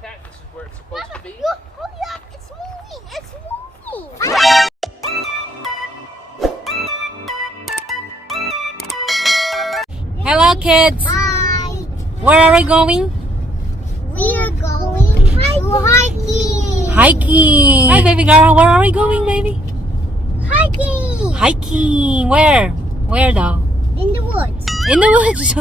habitat. This is where it's supposed to be. Look, hurry up. It's moving. It's moving. Hello, kids. Hi. Where are we going? We are going hiking. Hiking. Hi, baby girl. Where are we going, baby? Hiking. Hiking. Where? Where though? In the woods. In the woods.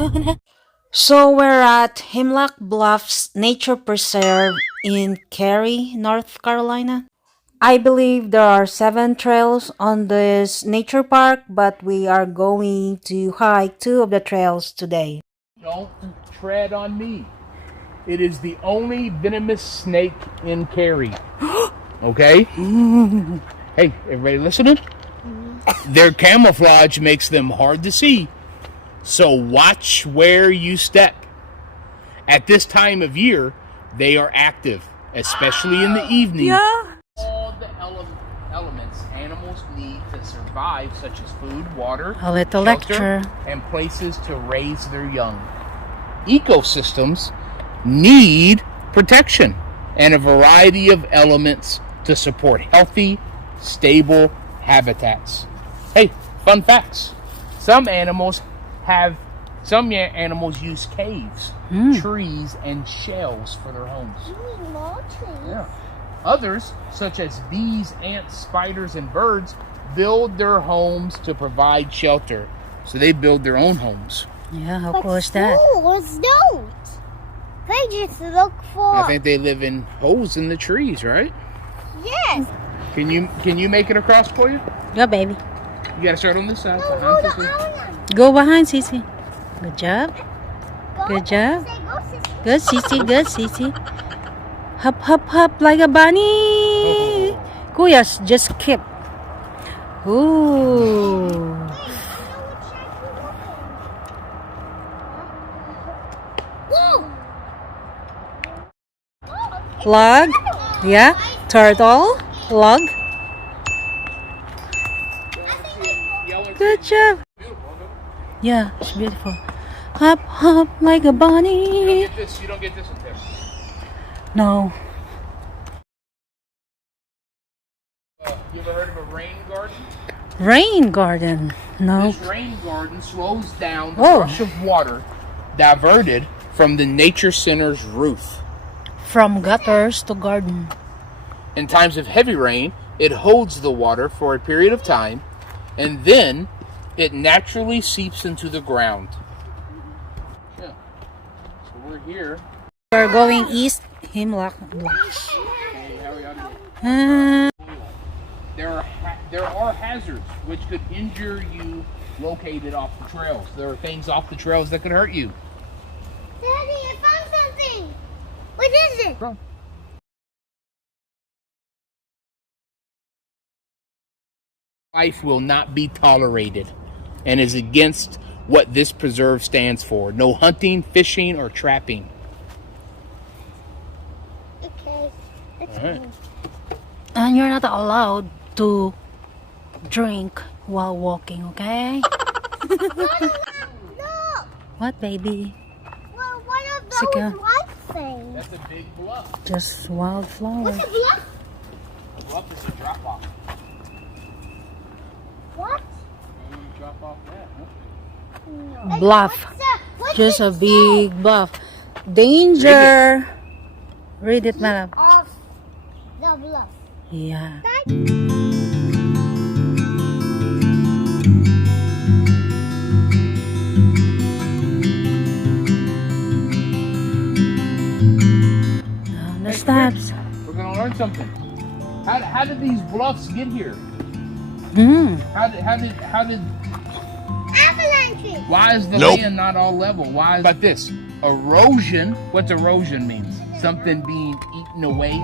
So we're at Hemlock Bluffs Nature Preserve in Cary, North Carolina. I believe there are 7 trails on this nature park, but we are going to hike 2 of the trails today. Don't tread on me. It is the only venomous snake in Cary. Okay? Hey, everybody listening? Their camouflage makes them hard to see. So watch where you step. At this time of year, they are active, especially in the evening. Yeah. All the elements animals need to survive, such as food, water, A little shelter, lecture. and places to raise their young. Ecosystems need protection and a variety of elements to support healthy, stable habitats. Hey, fun facts. Some animals use caves, trees, and shells for their homes. More trees. Yeah. Others, such as bees, ants, spiders, and birds, build their homes to provide shelter. So they build their own homes. Yeah, how cool is that? Schools don't. They just look for. I think they live in holes in the trees, right? Yes. Can you make it across for you? Go, baby. You gotta start on this side. No, behind hold Sissy. on. Go behind Cece. Good job. Go. Good job. Say go, sister. Good, Cece. Good, Cece. Hop, hop, hop like a bunny. Kuya, just skip. Ooh. Whoa! Log. Yeah. Turtle. Log. Good job. Yeah, it's beautiful. Hop, hop like a bunny. You don't get this one there. No. You ever heard of a rain garden? Rain garden. No. This rain garden slows down the Oh. rush of water diverted from the nature center's roof. From gutters to garden. In times of heavy rain, it holds the water for a period of time, and then it naturally seeps into the ground. Yeah. So we're here. We're going east, Hemlock Bluffs. Hey, how are y'all doing? There are hazards which could injure you located off the trails. There are things off the trails that could hurt you. Daddy, I found something. What is it? Bro. Life will not be tolerated and is against what this preserve stands for. No hunting, fishing, or trapping. Okay. It's All right. And you're not allowed to drink while walking, okay? No. What, baby? Well, what are Sige. those white things? That's a big bluff. Just wildflower. What's a bluff? A bluff is a drop off. What? You drop off that, huh? No. Bluff. What's Just it a big bluff. Danger. Read it, my love. off the bluff? Yeah. Down the steps. We're gonna learn something. How did these bluffs get here? How did Avalanches. why is the land not all level? Why is about this? Erosion. What's erosion means? Something being eaten away.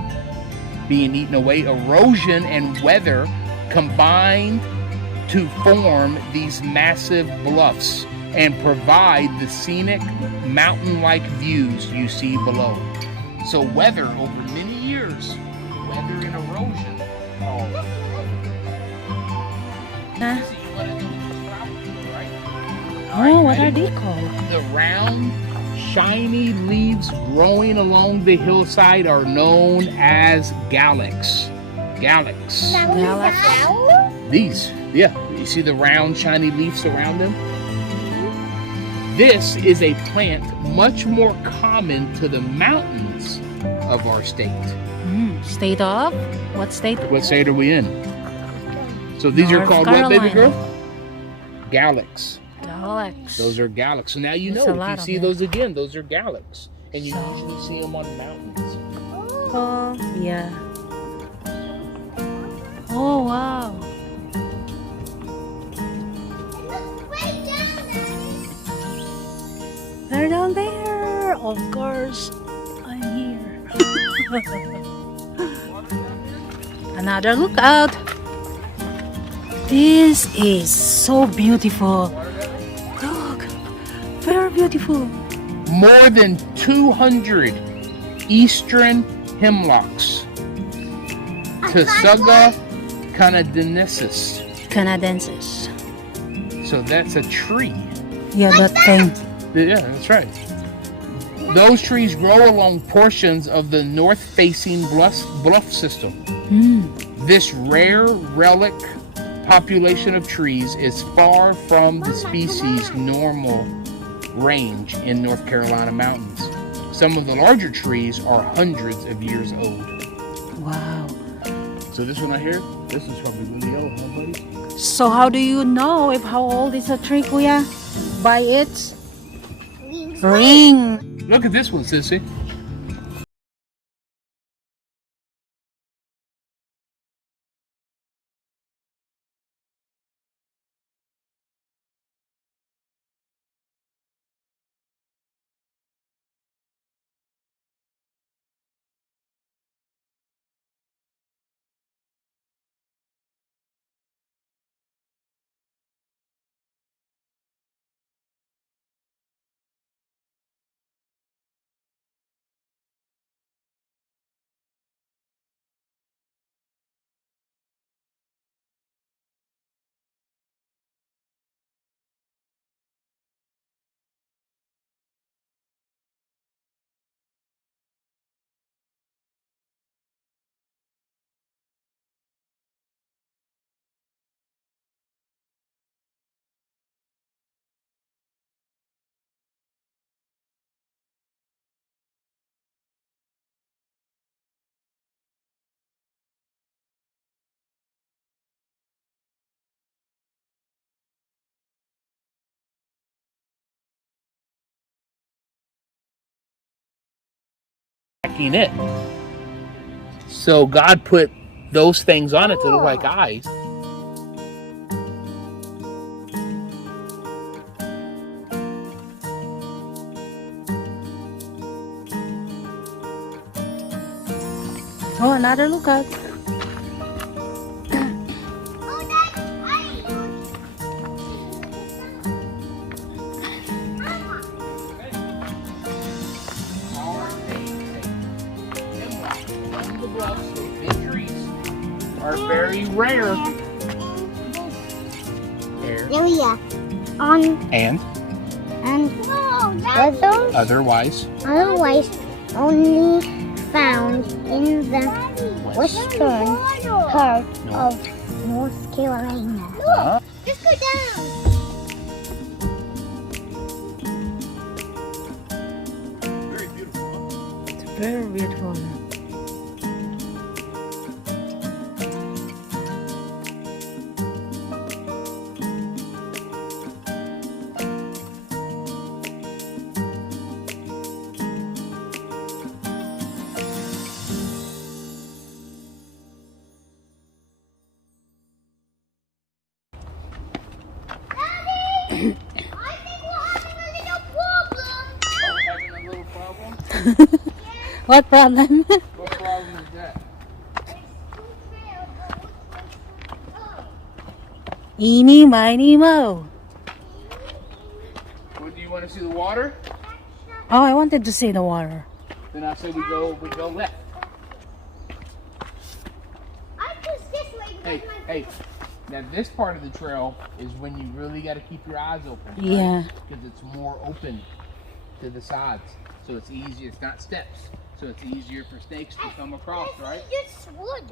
Being eaten away. Erosion and weather combined to form these massive bluffs and provide the scenic mountain-like views you see below. So weather over many years, weather and erosion. Huh? So you want to know what these flowers are, right? Oh, what are they called? The round shiny leaves growing along the hillside are known as galax. Galax. These, yeah, you see the round shiny leaves around them? This is a plant much more common to the mountains of our state. State of? What state? What state are we in? So these North are called Carolina. what, baby girl? Galax. Galax. Those are galax. So now you There's know, a if lot you of see them. those again, those are galax. And you usually see them on mountains. Oh, yeah. Oh, wow. They're down there. Of course, I'm here. Another lookout. This is so beautiful. Look, very beautiful. More than 200 eastern hemlocks. Tsuga canadensis. Canadensis. So that's a tree. Yeah, that thing. Yeah, that's right. Those trees grow along portions of the north-facing bluff system. This rare relic population of trees is far from the species' normal range in North Carolina mountains. Some of the larger trees are hundreds of years old. Wow. So this one right here, this is probably really old, huh, buddy? So how do you know if how old is a tree, Kuya? By its ring. Look at this one, Sissy. It. So God put those things on it to look like eyes. Oh, another lookout. Are very rare. Yeah. And otherwise only found in the western part of North Carolina. Just go down. Very beautiful. It's very beautiful. What problem? What problem is that? Eeny, miny, mo. Well, do you want to see the water? Oh, I wanted to see the water. Then I say we go left. I push this way Hey, hey. Now this part of the trail is when you really got to keep your eyes open. Right? Yeah. Because it's more open. to the sides. So it's easier, it's not steps. So it's easier for snakes to come across, right? It's wood.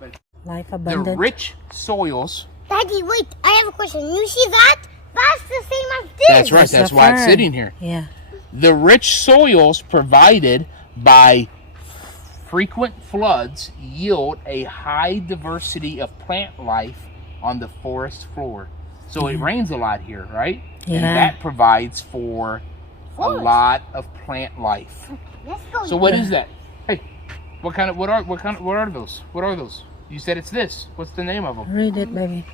But Life the abundant. rich soils. Daddy, wait. I have a question. You see that? That's the same as this. That's right. That's the why it's fern. sitting here. Yeah. The rich soils provided by frequent floods yield a high diversity of plant life on the forest floor. So it rains a lot here, right? Yeah. And that provides for a Forest. lot of plant life. Let's go. So what is that? Hey, what are those? What are those? You said it's this. What's the name of them? Read it, baby.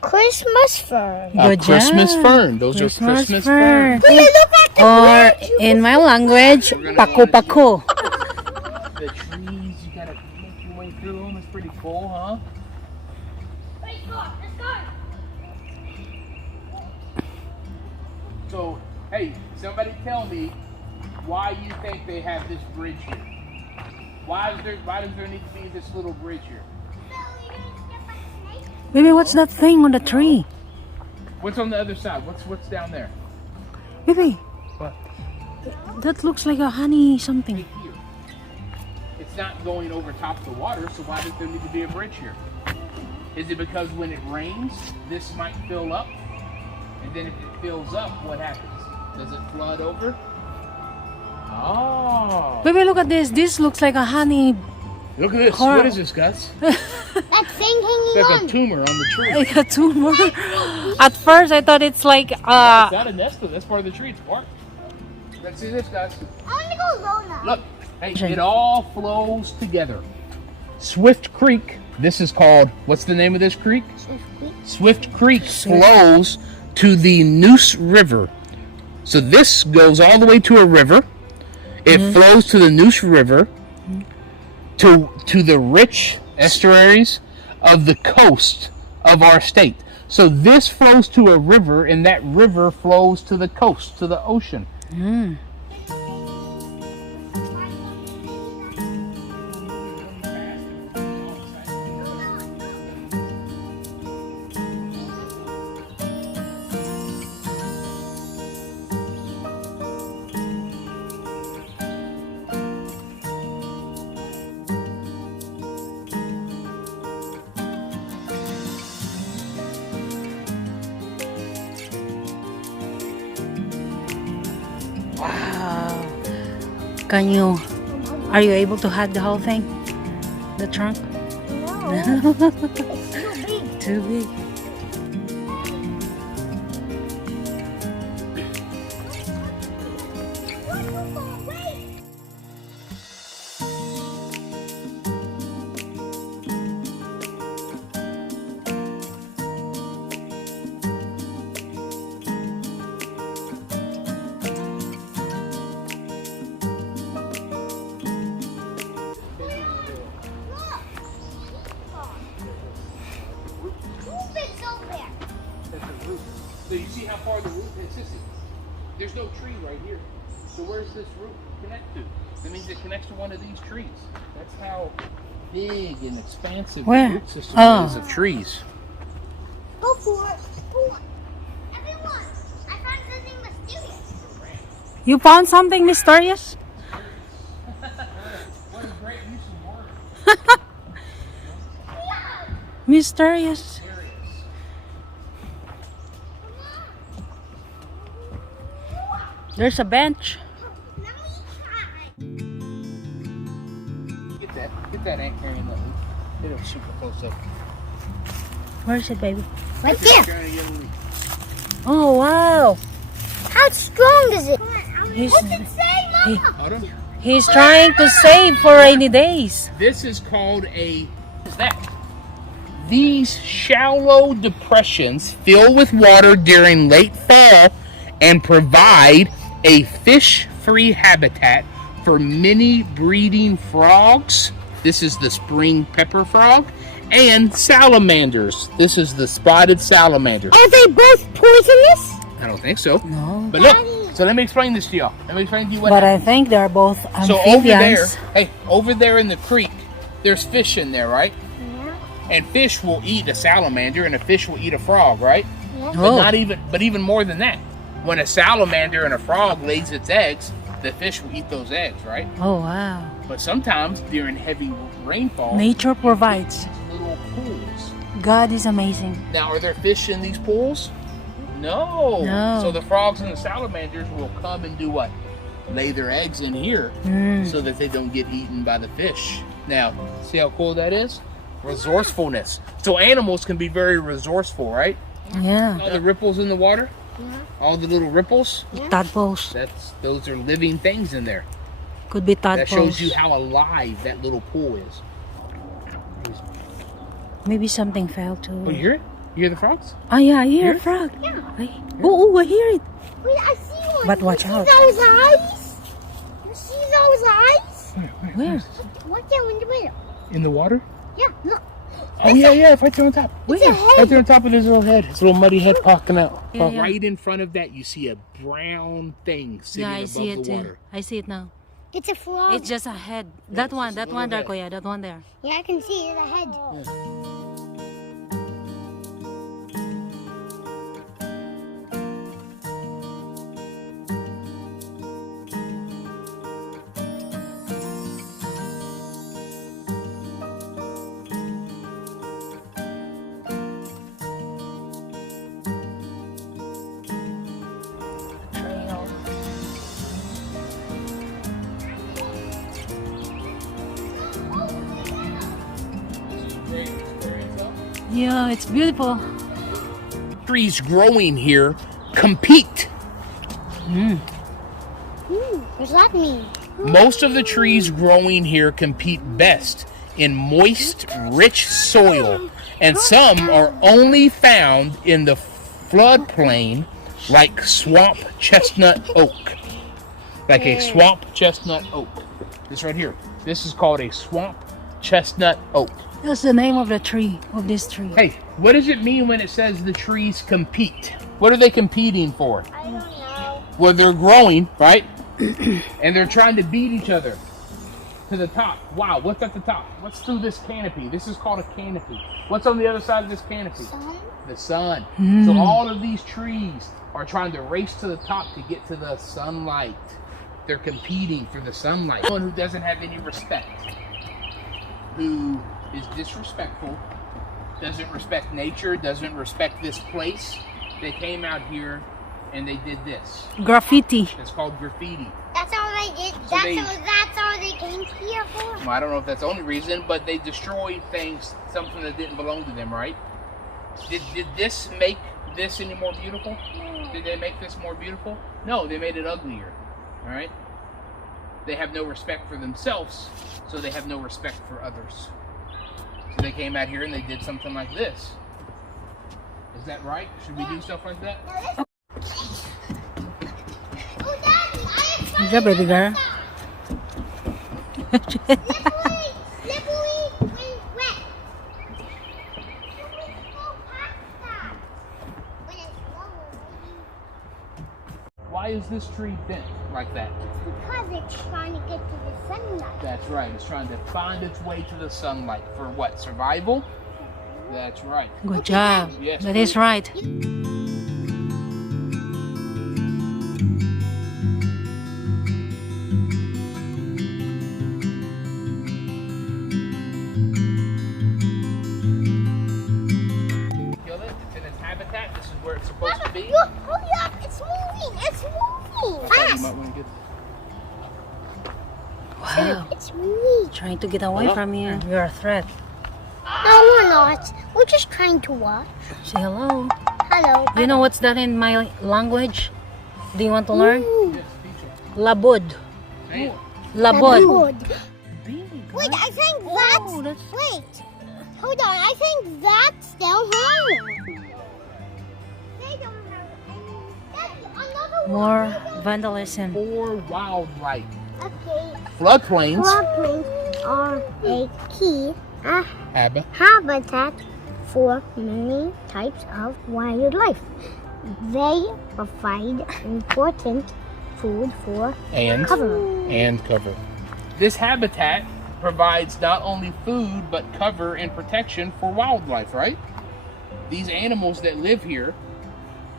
Christmas fern. A Good Christmas job. fern. Those are Christmas ferns. Will you look at the Or in my language, paku-paku. The trees, you gotta make your way through them. It's pretty cool, huh? Let's go. So, hey, somebody tell me why you think they have this bridge here. Why does there need to be this little bridge here? Baby, what's that thing on the tree? What's on the other side? What's down there? Baby, What? that looks like a honey something. Right here. It's not going over top of the water, so why does there need to be a bridge here? Is it because when it rains, this might fill up? And then if it fills up, what happens? Does it flood over? Oh. Baby, look at this. This looks like a honey. Look at this. Coral. What is this, Gus? That thing hanging It's like on. a tumor on the tree. Like a tumor. At first, I thought it's like It's not a nest, but that's part of the tree. It's bark. Let's see this, guys. I want to go low now. Look, hey, it all flows together. Swift Creek. This is called. What's the name of this creek? Swift Creek flows to the Neuse River. So this goes all the way to a river. It flows to the Neuse River, to the rich estuaries of the coast of our state. So this flows to a river, and that river flows to the coast, to the ocean. Wow. Are you able to hug the whole thing? The trunk? No. It's too big. Too big. Wait. So you see how far the root is? There's no tree right here. So where's this root connect to? That means it connects to one of these trees. That's how big and expansive Where? the root system Oh. is of trees. Go for it. Go on. Everyone, I found something mysterious. You found something mysterious? What a great use of words. Yeah. Mysterious. There's a bench. Let me try. Get that anchor in the loop. It'll super close up. Where is it, baby? Right there. Trying to get a leak. Oh, wow. How strong is it? He's, What's it say, Mama? Hold on. he's trying to save for rainy days. This is called a. What is that? These shallow depressions fill with water during late fall and provide a fish-free habitat for many breeding frogs. This is the spring pepper frog, and salamanders. This is the spotted salamander. Are they both poisonous? I don't think so. No. But look, so let me explain this to y'all. Let me explain to you what But I happened. think they're both So over there, amphibians. hey, over there in the creek, there's fish in there, right? Yeah. And fish will eat a salamander, and a fish will eat a frog, right? Yeah. But Oh. but even more than that. when a salamander and a frog lays its eggs, the fish will eat those eggs, right? Oh, wow. But sometimes during heavy rainfall, Nature provides. little pools. God is amazing. Now, are there fish in these pools? No. No. So the frogs and the salamanders will come and do what? Lay their eggs in here so that they don't get eaten by the fish. Now, see how cool that is? Resourcefulness. So animals can be very resourceful, right? Yeah. All the ripples in the water, all the little ripples, Tadpoles. those are living things in there. Could be tadpoles. That shows you how alive that little pool is. Maybe something fell too. Oh, you hear it? You hear the frogs? Oh, yeah, I hear Hear a it? frog. Yeah. Oh, I hear it. Wait, I see one. But watch you out. See those eyes? You see those eyes? Where? Watch out in the middle. In the water? Yeah, look. Oh, yeah, right there on top. It's a head. Right there on top of his little head. His little muddy head poking out. Yeah, yeah. Right in front of that, you see a brown thing sitting Yeah, I above see it the too. water. I see it now. It's a frog. It's just a head. That it's one, just a that one there, little Kuya. That one there. Yeah, I can see it. A head. Trail. Yeah, it's beautiful. Trees growing here compete. What does that mean? Most of the trees growing here compete best in moist, rich soil, and some are only found in the floodplain like swamp chestnut oak. Like a swamp chestnut oak. This right here. This is called a swamp chestnut oak. That's the name of the tree, of this tree. Hey, what does it mean when it says the trees compete? What are they competing for? I don't know. Well, they're growing, right? And they're trying to beat each other to the top. Wow, what's at the top? What's through this canopy? This is called a canopy. What's on the other side of this canopy? Sun? The sun. So all of these trees are trying to race to the top to get to the sunlight. They're competing for the sunlight. Someone who doesn't have any respect, who is disrespectful, doesn't respect nature, doesn't respect this place. They came out here and they did this. Graffiti. It's called graffiti. That's all they did. So That's all they came here for. Well, I don't know if that's the only reason, but they destroyed things, something that didn't belong to them, right? Did this make this any more beautiful? No. Did they make this more beautiful? No, they made it uglier. All right? They have no respect for themselves, so they have no respect for others. So they came out here and they did something like this. Is that right? Should we do stuff like that? Oh, Daddy, I have Good job, baby girl. slippery and wet. Go past that. When it's low, Why is this tree bent like that? because it's trying to get to the sunlight. That's right. It's trying to find its way to the sunlight. For what? Survival? That's right. Good job. Yes, That is right. Kill it. It's in its habitat. This is where it's supposed to be. Look, hurry up, it's moving, it's moving. I thought you Fast. might want to get. Wow. It's moving. Trying to get away Hello? from you. You're a threat. No, we're not. We're just trying to watch. Say hello. Hello. You know what's that in my language? Do you want to learn? Ooh, Yes, teacher. Labud. Say it. Labud. good. Wait, I think that's... Wait. Hold on, I think that's their home. They don't have any... That's another one. More vandalism. For wildlife. Okay. Floodplains. Floodplains are a key habitat for many types of wildlife. They provide important food for And cover. This habitat provides not only food but cover and protection for wildlife, right? These animals that live here,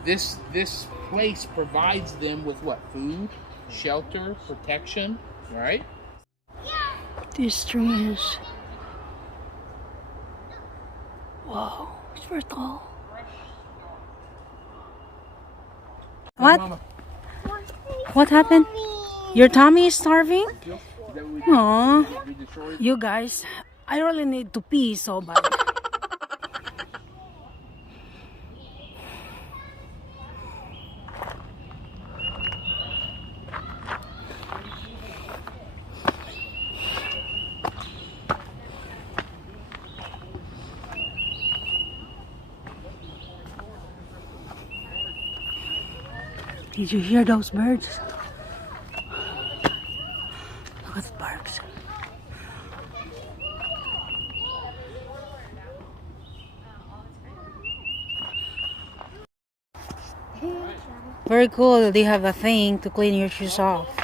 this place provides them with what? Food, shelter, protection, right? This tree is... Wow, it's very tall. What? Mama, What happened? Your tummy is starving? is that what we Aww. we destroyed? You guys, I really need to pee so bad. Did you hear those birds? Look at the barks. Very cool. They have a thing to clean your shoes off.